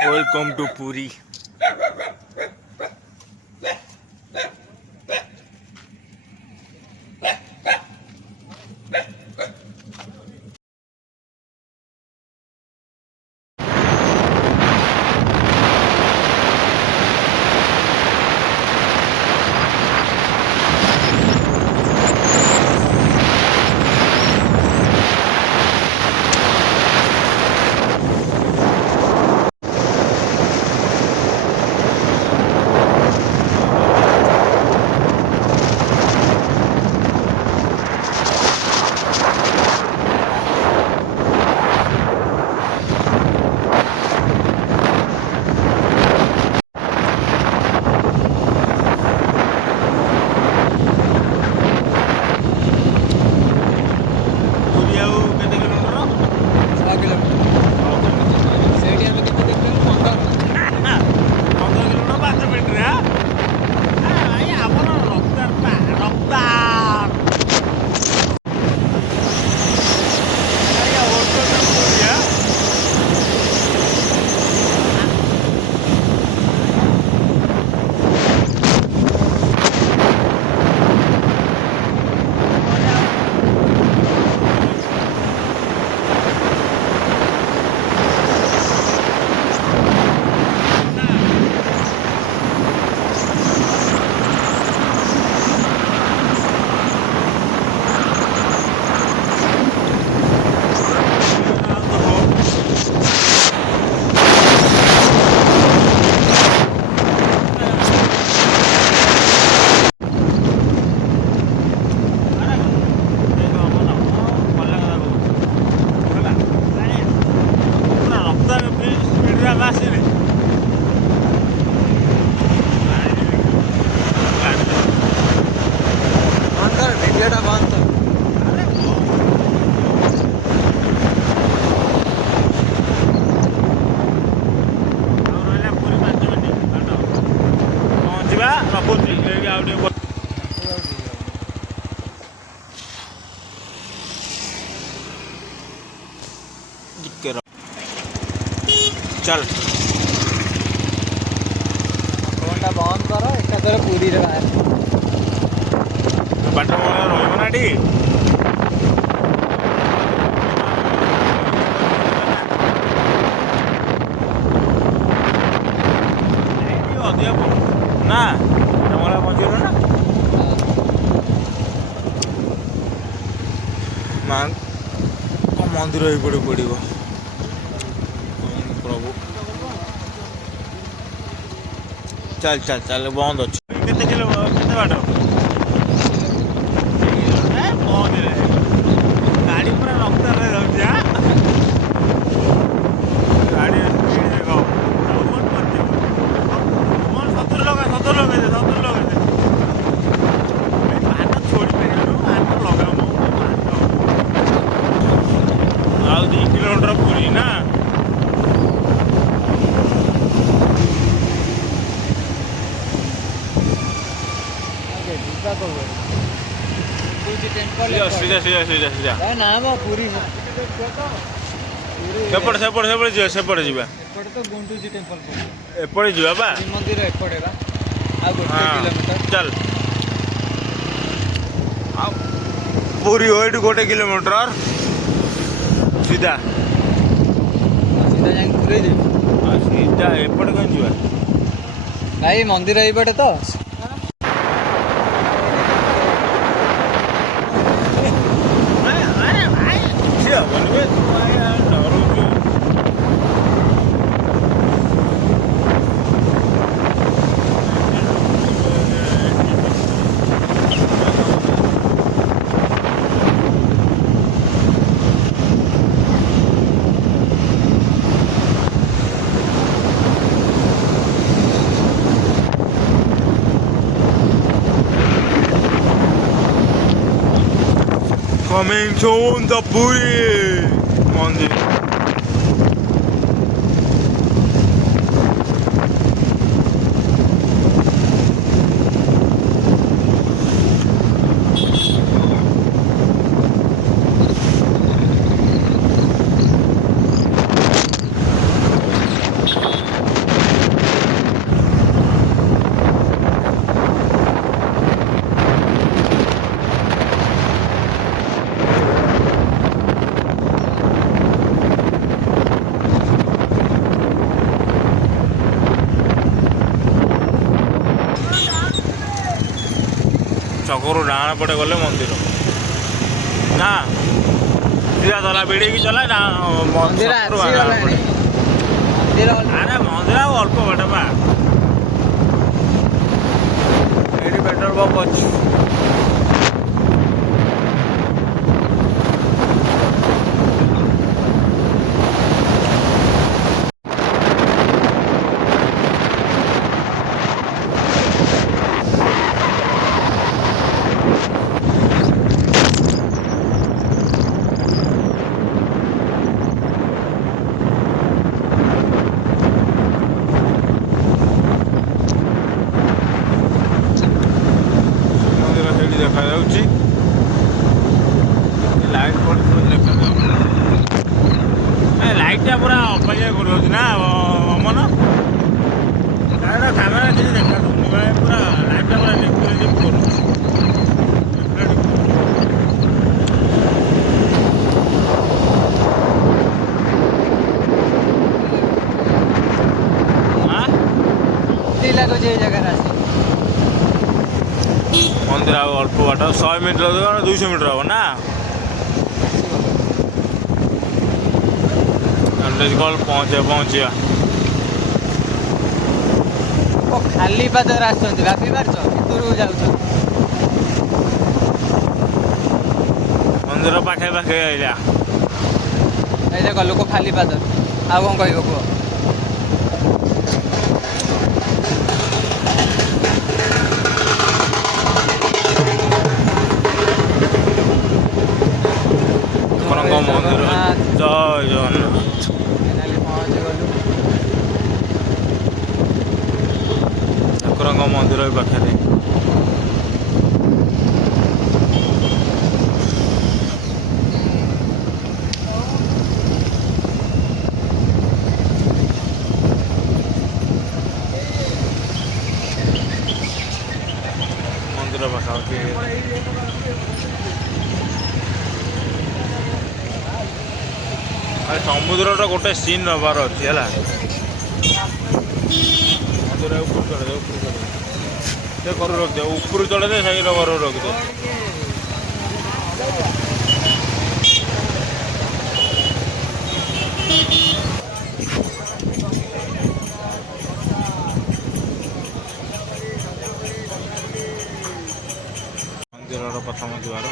Welcome to Puri. चल फोनटा बंद कर एकाथर पुरी रे बाहर बाट रही ना टी अधिक ना तमला पहुँचल ना माँ मंदिर पड़े पड़ो प्रभु चल चल चल बंद अच्छे केते किलो केते बाट गाड़ी पूरा रफ्तार जाऊँगी गाड़ी स्पीड देख सतुर लगे हाथ छोड़ी पार हाथ लगा आ 2 किलोमीटर पूरी ना सीधा सीधा सीधा सीधा नाम पुरी सेपटे सेपटे सेपटे जी सेपटे जी तो गुंडूजी टेम्पल एपटे जी बा मंदिर एपटे बा आ किलोमीटर चल पूरी ओइट 1 किलोमीटर सीधा सीधा जाए पुरी जी सीधा एपटे कौन जी भाई मंदिर एपटे तो coming soon the Puri Mandir. ଛକରୁ ଡାହାଣ ପଟେ ଗଲେ ମନ୍ଦିର ନା ସିଧା ଧରା ବିଡ଼େଇକି ଚଲା ମନ୍ଦିର ଆସିଗଲାଣି। ଆରେ ମନ୍ଦିର ଆଉ ଅଳ୍ପ ବାଟ ବା ଏଇଠି ପେଟ୍ରୋଲ ପମ୍ପ ଅଛି। ଦେଖାଯାଉଛି ଲାଇଟ୍ ପଡ଼ିଥିବ ଦେଖାଯାଉଛି। ଲାଇଟ୍ଟା ପୁରା ଅବାଗିଆ କରିଦେଉଛି ନା ଅମନ କ୍ୟାମେରା କିଛି ଦେଖାଯାଉନି ପୁରା ଲାଇଟ୍ଟା ପୁରା ଡେକୋରେଟିଭ୍ କରୁଛି। ଲାଗୁଛି ଏଇ ଜାଗାରେ ଆସି ମନ୍ଦିର ଆଉ ଅଳ୍ପ ବାଟ 100 ମିଟର 200 ମିଟର ହବ ନା ପହଞ୍ଚିବା। ଖାଲି ପାଦରେ ଆସୁଛନ୍ତି ଭାବି ପାରୁଛ ଭିତରକୁ ଯାଉଛନ୍ତି। ମନ୍ଦିର ପାଖେ ପାଖେ ଆଇଲା ଏଇ ଦେଖ ଲୋକ ଖାଲି ପାଦରେ ଆଉ କଣ କହିବ କୁହ। ମନ୍ଦିର ଜୟ ଜଗନ୍ନାଥ। ଠାକୁରଙ୍କ ମନ୍ଦିର ପାଖରେ ମନ୍ଦିର ପାଖାପାଖି ସମୁଦ୍ରର ଗୋଟେ ସିନ୍ ନେବାର ଅଛି ହେଲା। ମନ୍ଦିର ଉପରୁ ଚଢ଼େ ସେ ଘରୁ ରଖିଦେ ଉପରୁ ଚଢ଼େ ସେଇ ଘରୁ ରଖିଦେ। ମନ୍ଦିରର ପ୍ରଥମ ଦ୍ୱାର